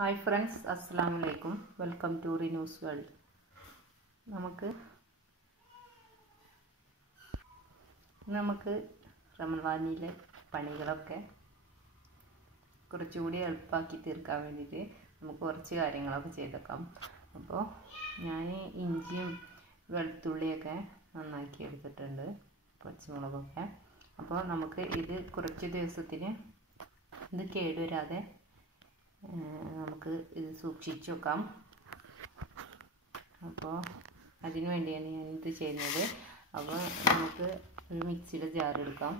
Hi friends, അസ്സലാമു അലൈക്കും. Welcome to Renews World. നമുക്ക് റമദാനിലെ പണികളൊക്കെ കുറച്ചുകൂടി എളുപ്പമാക്കി തീർക്കാൻ വേണ്ടിയിട്ട് നമുക്ക് കുറച്ച് കാര്യങ്ങളൊക്കെ ചെയ്തേക്കാം. അപ്പോൾ ഞാൻ ഇഞ്ചിയും വെളുത്തുള്ളിയൊക്കെ നന്നാക്കി എടുത്തിട്ടുണ്ട്, പച്ചമുളകൊക്കെ. അപ്പോൾ നമുക്ക് ഇത് കുറച്ച് ദിവസത്തിന് ഇത് കേടുവരാതെ നമുക്ക് ഇത് സൂക്ഷിച്ചു വെക്കാം. അപ്പോൾ അതിനു വേണ്ടിയാണ് ഞാനിത് ചെയ്യുന്നത്. അപ്പോൾ നമുക്ക് ഒരു മിക്സിയുടെ ജാർ എടുക്കാം.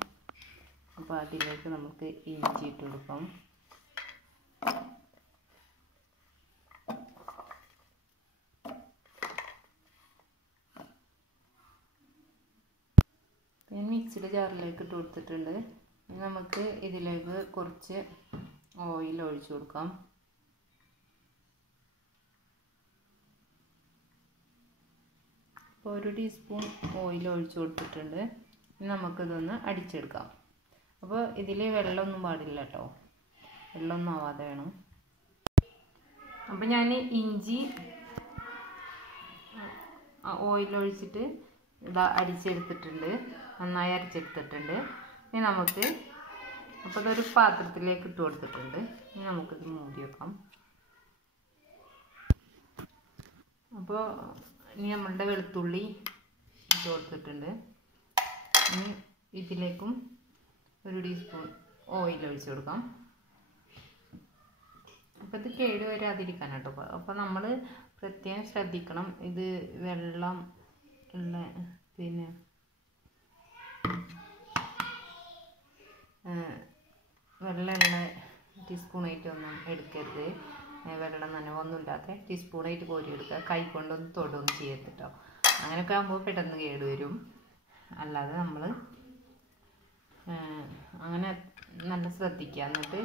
അപ്പോൾ അതിലേക്ക് നമുക്ക് ഇഞ്ചി ഇട്ട് കൊടുക്കാം. ഞാൻ മിക്സിയുടെ ജാറിലേക്ക് ഇട്ട് കൊടുത്തിട്ടുണ്ട്. നമുക്ക് ഇതിലേക്ക് കുറച്ച് ഓയിൽ ഒഴിച്ചു കൊടുക്കാം. അപ്പോൾ 1 ടീസ്പൂൺ ഓയിൽ ഒഴിച്ചു കൊടുത്തിട്ടുണ്ട്. നമുക്കിതൊന്ന് അടിച്ചെടുക്കാം. അപ്പോൾ ഇതിൽ വെള്ളമൊന്നും പാടില്ല കേട്ടോ, വെള്ളമൊന്നും ആവാതെ വേണം. അപ്പോൾ ഞാൻ ഇഞ്ചി ഓയിൽ ഒഴിച്ചിട്ട് ഇതാ അടിച്ചെടുത്തിട്ടുണ്ട്, നന്നായി അരച്ചെടുത്തിട്ടുണ്ട്. ഇനി നമുക്ക് അപ്പോൾ ഇതൊരു പാത്രത്തിലേക്ക് ഇട്ട് കൊടുത്തിട്ടുണ്ട്. ഇനി നമുക്കിത് മൂടി വെക്കാം. അപ്പോൾ ഇനി നമ്മളുടെ വെളുത്തുള്ളി ഇട്ട് കൊടുത്തിട്ടുണ്ട്. ഇനി ഇതിലേക്കും 1 ടീസ്പൂൺ ഓയിൽ ഒഴിച്ച് കൊടുക്കാം. അപ്പോൾ ഇത് കേട് വരാതിരിക്കാൻ കേട്ടോ. അപ്പോൾ നമ്മൾ പ്രത്യേകം ശ്രദ്ധിക്കണം. ഇത് വെള്ളം ഉള്ള പിന്നെ വെള്ളമുള്ള ടീസ്പൂണായിട്ടൊന്നും എടുക്കരുത്. വെള്ളം നനവൊന്നും ഇല്ലാതെ ടീസ്പൂണായിട്ട് കോരിയെടുക്കുക. കൈ കൊണ്ടൊന്നും തൊടുകയൊന്നും ചെയ്യരുത് കേട്ടോ. അങ്ങനെയൊക്കെ ആകുമ്പോൾ പെട്ടെന്ന് കേടുവരും. അല്ലാതെ നമ്മൾ അങ്ങനെ നല്ല ശ്രദ്ധിക്കുക. എന്നിട്ട്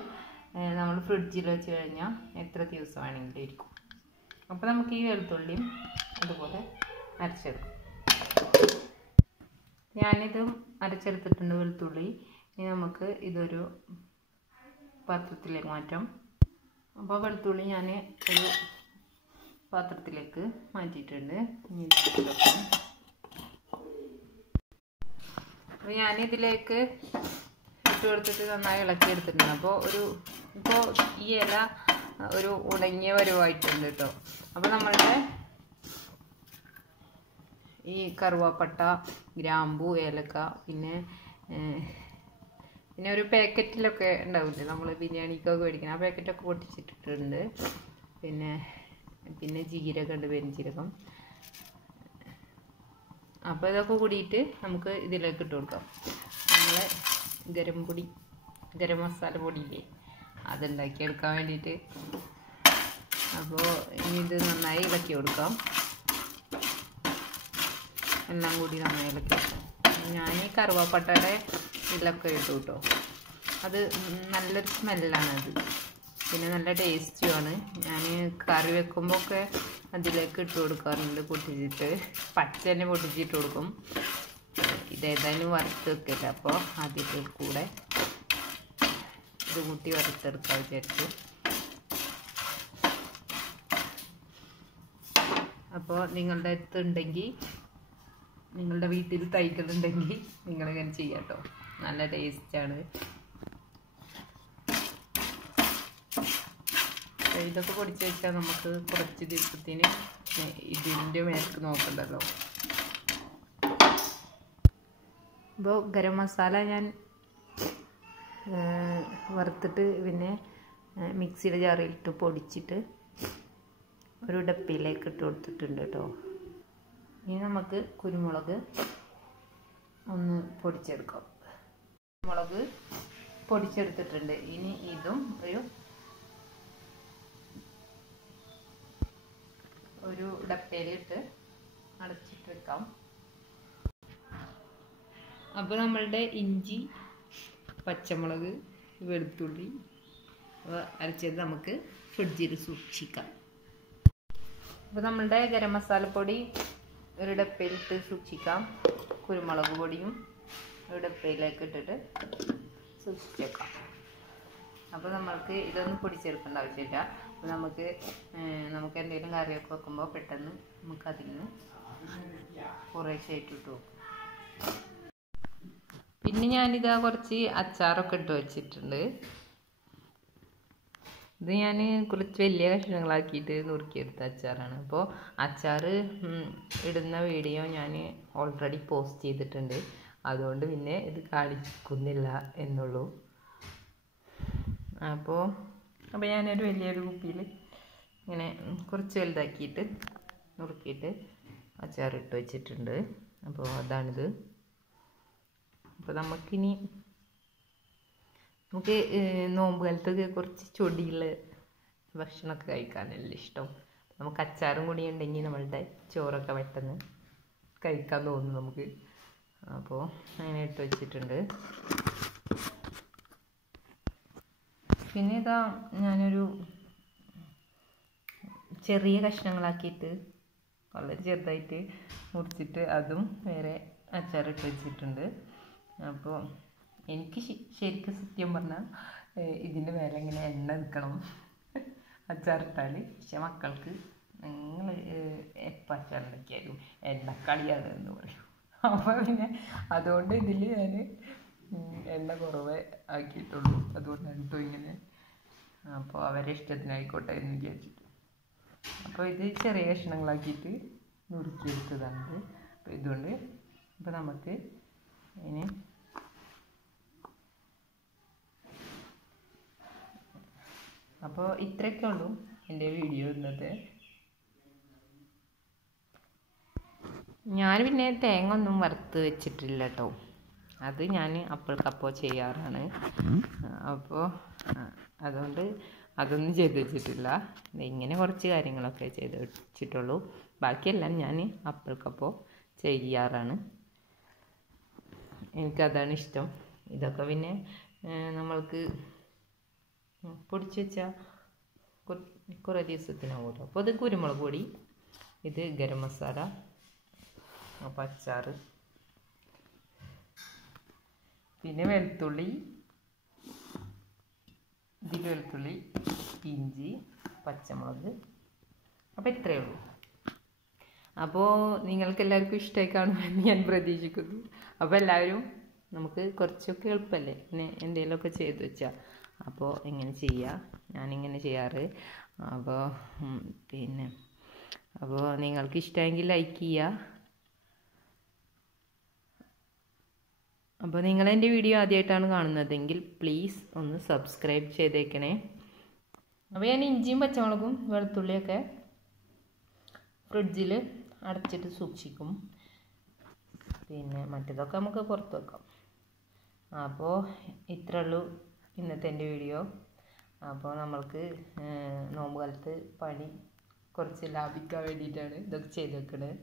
നമ്മൾ ഫ്രിഡ്ജിൽ വെച്ച് കഴിഞ്ഞാൽ എത്ര ദിവസം വേണമെങ്കിലും ഇരിക്കും. അപ്പോൾ നമുക്ക് ഈ വെളുത്തുള്ളിയും അതുപോലെ അരച്ചെടുക്കും. ഞാനിതും അരച്ചെടുത്തിട്ടുണ്ട് വെളുത്തുള്ളി. ഇനി നമുക്ക് ഇതൊരു പാത്രത്തിലേക്ക് മാറ്റാം. അപ്പോൾ വെളുത്തുള്ളി ഞാൻ ഒരു പാത്രത്തിലേക്ക് മാറ്റിയിട്ടുണ്ട്. അപ്പോൾ ഞാനിതിലേക്ക് ഇട്ട് കൊടുത്തിട്ട് നന്നായി ഇളക്കി എടുത്തിട്ടുണ്ട്. അപ്പോൾ ഇപ്പോൾ ഈ ഇല ഒരു ഉണങ്ങിയ വരവായിട്ടുണ്ട് കേട്ടോ. അപ്പോൾ നമ്മളുടെ ഈ കറുവാപ്പട്ട, ഗ്രാമ്പൂ, ഏലക്ക, പിന്നെ ഒരു പാക്കറ്റിലൊക്കെ ഉണ്ടാവില്ലേ നമ്മൾ ബിരിയാണിക്കൊക്കെ മേടിക്കണം, ആ പാക്കറ്റൊക്കെ പൊട്ടിച്ചിട്ടിട്ടുണ്ട്. പിന്നെ ജീരകമുണ്ട്, പെരുംജീരകം. അപ്പോൾ ഇതൊക്കെ കൂടിയിട്ട് നമുക്ക് ഇതിലേക്ക് ഇട്ട് കൊടുക്കാം. നമ്മൾ ഗരം മസാല പൊടിയില്ലേ, അതുണ്ടാക്കിയെടുക്കാൻ വേണ്ടിയിട്ട്. അപ്പോൾ ഇനി ഇത് നന്നായി ഇളക്കി കൊടുക്കാം. എല്ലാം കൂടി നന്നായി ഇളക്കി കൊടുക്കാം. ഞാൻ ഈ കറുവാപ്പട്ടയുടെ ഇതിലൊക്കെ ഇട്ടു കേട്ടോ. അത് നല്ലൊരു സ്മെല്ലാണത്, പിന്നെ നല്ല ടേസ്റ്റുമാണ്. ഞാൻ കറി വെക്കുമ്പോൾ ഒക്കെ അതിലേക്ക് ഇട്ട് കൊടുക്കാറുണ്ട്, പൊട്ടിച്ചിട്ട്. പച്ച തന്നെ പൊട്ടിച്ചിട്ട് കൊടുക്കും. ഇതേതായാലും വറുത്ത് വെക്കില്ല, അപ്പോൾ അതിൻ്റെ കൂടെ ഇത് കൂട്ടി വറുത്തെടുക്കാൻ വിചാരിച്ചു. അപ്പോൾ നിങ്ങളുടെ അടുത്തുണ്ടെങ്കിൽ, നിങ്ങളുടെ വീട്ടിൽ തൈകളുണ്ടെങ്കിൽ നിങ്ങളിങ്ങനെ ചെയ്യാം കേട്ടോ. നല്ല ടേസ്റ്റാണ്. ഇതൊക്കെ പൊടിച്ച് വെച്ചാൽ നമുക്ക് കുറച്ച് ദിവസത്തിന് ഇതിൻ്റെ മേലേക്ക് നോക്കണ്ടല്ലോ. ഇപ്പോൾ ഗരം മസാല ഞാൻ വറുത്തിട്ട് പിന്നെ മിക്സിയുടെ ജാറിലിട്ട് പൊടിച്ചിട്ട് ഒരു ഡപ്പിയിലേക്ക് ഇട്ട് കൊടുത്തിട്ടുണ്ട് കേട്ടോ. ഇനി നമുക്ക് കുരുമുളക് ഒന്ന് പൊടിച്ചെടുക്കാം. കുരുമുളക് പൊടിച്ചെടുത്തിട്ടുണ്ട്. ഇനി ഇതും ഒരു ഡപ്പയിലിട്ട് അടച്ചിട്ട് വെക്കാം. അപ്പോൾ നമ്മളുടെ ഇഞ്ചി, പച്ചമുളക്, വെളുത്തുള്ളി അരച്ചത് നമുക്ക് ഫ്രിഡ്ജിൽ സൂക്ഷിക്കാം. അപ്പോൾ നമ്മളുടെ ഗരം മസാലപ്പൊടി ഒരു ഡപ്പയിലിട്ട് സൂക്ഷിക്കാം. കുരുമുളക് പൊടിയും ഒരു ഡപ്പയിലേക്ക് ഇട്ടിട്ട് സൂക്ഷിച്ചേക്കാം. അപ്പോൾ നമ്മൾക്ക് ഇതൊന്നും പൊടിച്ചെടുക്കേണ്ട ആവശ്യമില്ല. അപ്പോൾ നമുക്ക് എന്തെങ്കിലും കറിയൊക്കെ വെക്കുമ്പോൾ പെട്ടെന്ന് നമുക്കതിൽ നിന്ന് കുറേശ്ശെ ഇട്ട് വെക്കും. പിന്നെ ഞാനിതാ കുറച്ച് അച്ചാറൊക്കെ ഇട്ട് വെച്ചിട്ടുണ്ട്. ഇത് ഞാൻ കുറച്ച് വലിയ കഷ്ണങ്ങളാക്കിയിട്ട് നുറുക്കിയെടുത്ത അച്ചാറാണ്. അപ്പോൾ അച്ചാർ ഇടുന്ന വീഡിയോ ഞാൻ ഓൾറെഡി പോസ്റ്റ് ചെയ്തിട്ടുണ്ട്, അതുകൊണ്ട് പിന്നെ ഇത് കാണിക്കുന്നില്ല എന്നുള്ളൂ. അപ്പോൾ ഞാനൊരു വലിയൊരു കുപ്പിയിൽ ഇങ്ങനെ കുറച്ച് വലുതാക്കിയിട്ട് നുറുക്കിയിട്ട് അച്ചാറിട്ട് വെച്ചിട്ടുണ്ട്. അപ്പോൾ അതാണിത്. അപ്പോൾ നമുക്ക് നോമ്പ് കാലത്തൊക്കെ കുറച്ച് ചൊടിയുള്ള ഭക്ഷണമൊക്കെ കഴിക്കാനല്ല ഇഷ്ടം. നമുക്ക് അച്ചാറും കൂടി ഉണ്ടെങ്കിൽ നമ്മളുടെ ചോറൊക്കെ പെട്ടെന്ന് കഴിക്കാൻ തോന്നും നമുക്ക്. അപ്പോൾ അങ്ങനെ ഇട്ട് വെച്ചിട്ടുണ്ട്. പിന്നെ ഇതാ ഞാനൊരു ചെറിയ കഷ്ണങ്ങളാക്കിയിട്ട് വളരെ ചെറുതായിട്ട് മുറിച്ചിട്ട് അതും വേറെ അച്ചാറിട്ട് വെച്ചിട്ടുണ്ട്. അപ്പോൾ എനിക്ക് ശരിക്കും സത്യം പറഞ്ഞാൽ ഇതിൻ്റെ മേലെ ഇങ്ങനെ എണ്ണ നിൽക്കണം അച്ചാറിട്ടാൽ. പക്ഷെ മക്കൾക്ക് നിങ്ങൾ എപ്പോൾ അച്ചാറുണ്ടാക്കിയാലും എണ്ണക്കളിയാണ് എന്ന് പറയും. അപ്പോൾ പിന്നെ അതുകൊണ്ട് ഇതിൽ ഞാൻ എണ്ണ കുറവേ ആക്കിയിട്ടുള്ളൂ. അതുകൊണ്ടാണ് കേട്ടോ ഇങ്ങനെ. അപ്പോൾ അവരെ ഇഷ്ടത്തിനായിക്കോട്ടെ എന്ന് വിചാരിച്ചിട്ട്. അപ്പോൾ ഇത് ചെറിയ കഷ്ണങ്ങളാക്കിയിട്ട് നുറുക്കിയെടുത്തതാണിത്. അപ്പോൾ ഇതുകൊണ്ട് ഇപ്പോൾ നമുക്ക് ഇനി അപ്പോൾ ഇത്രയൊക്കെ ഉള്ളൂ എൻ്റെ വീഡിയോ ഇന്നത്തെ. ഞാൻ പിന്നെ തേങ്ങ ഒന്നും വറുത്ത് വെച്ചിട്ടില്ല കേട്ടോ. അത് ഞാൻ അപ്പോഴേക്കപ്പോൾ ചെയ്യാറാണ്. അപ്പോൾ അതുകൊണ്ട് അതൊന്നും ചെയ്ത് വെച്ചിട്ടില്ല. ഇങ്ങനെ കുറച്ച് കാര്യങ്ങളൊക്കെ ചെയ്ത് വെച്ചിട്ടുള്ളൂ. ബാക്കിയെല്ലാം ഞാൻ അപ്പോഴേക്കപ്പോൾ ചെയ്യാറാണ്. എനിക്കതാണ് ഇഷ്ടം. ഇതൊക്കെ പിന്നെ നമ്മൾക്ക് പൊടിച്ച് വെച്ചാൽ കുറേ ദിവസത്തിനാവുമല്ലോ. അപ്പോൾ ഇത് കുരുമുളക് പൊടി, ഇത് ഗരം മസാല, അപ്പോൾ അച്ചാർ, പിന്നെ വെളുത്തുള്ളി, ഇതിൽ വെളുത്തുള്ളി, ഇഞ്ചി, പച്ചമുളക്. അപ്പോൾ ഇത്രയേ ഉള്ളൂ. അപ്പോൾ നിങ്ങൾക്ക് എല്ലാവർക്കും ഇഷ്ടമായി കാണുമെന്ന് ഞാൻ പ്രതീക്ഷിക്കുന്നു. അപ്പോൾ എല്ലാവരും നമുക്ക് കുറച്ചൊക്കെ എളുപ്പമല്ലേ പിന്നെ എന്തെങ്കിലുമൊക്കെ ചെയ്ത് വെച്ചാൽ. അപ്പോൾ ഇങ്ങനെ ചെയ്യുക, ഞാനിങ്ങനെ ചെയ്യാറ്. അപ്പോൾ അപ്പോൾ നിങ്ങൾക്ക് ഇഷ്ടമെങ്കിൽ ലൈക്ക് ചെയ്യുക. അപ്പോൾ നിങ്ങളെൻ്റെ വീഡിയോ ആദ്യമായിട്ടാണ് കാണുന്നതെങ്കിൽ പ്ലീസ് ഒന്ന് സബ്സ്ക്രൈബ് ചെയ്തേക്കണേ. അപ്പോൾ ഞാൻ ഇഞ്ചിയും പച്ചമുളകും വെളുത്തുള്ളിയൊക്കെ ഫ്രിഡ്ജിൽ അടച്ചിട്ട് സൂക്ഷിക്കും. പിന്നെ മറ്റേതൊക്കെ നമുക്ക് പുറത്ത് വെക്കാം. അപ്പോൾ ഇത്രേ ഉള്ളൂ ഇന്നത്തെ എൻ്റെ വീഡിയോ. അപ്പോൾ നമ്മൾക്ക് നോമ്പ് കാലത്ത് പണി കുറച്ച് ലാഭിക്കാൻ വേണ്ടിയിട്ടാണ് ഇതൊക്കെ ചെയ്ത് വെക്കുന്നത്.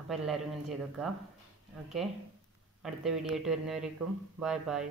അപ്പോൾ എല്ലാവരും ഇങ്ങനെ ചെയ്ത് വെക്കുക. ഓക്കെ, അടുത്ത വീഡിയോ ആയിട്ട് വരുന്നവരേക്കും ബൈ ബൈ.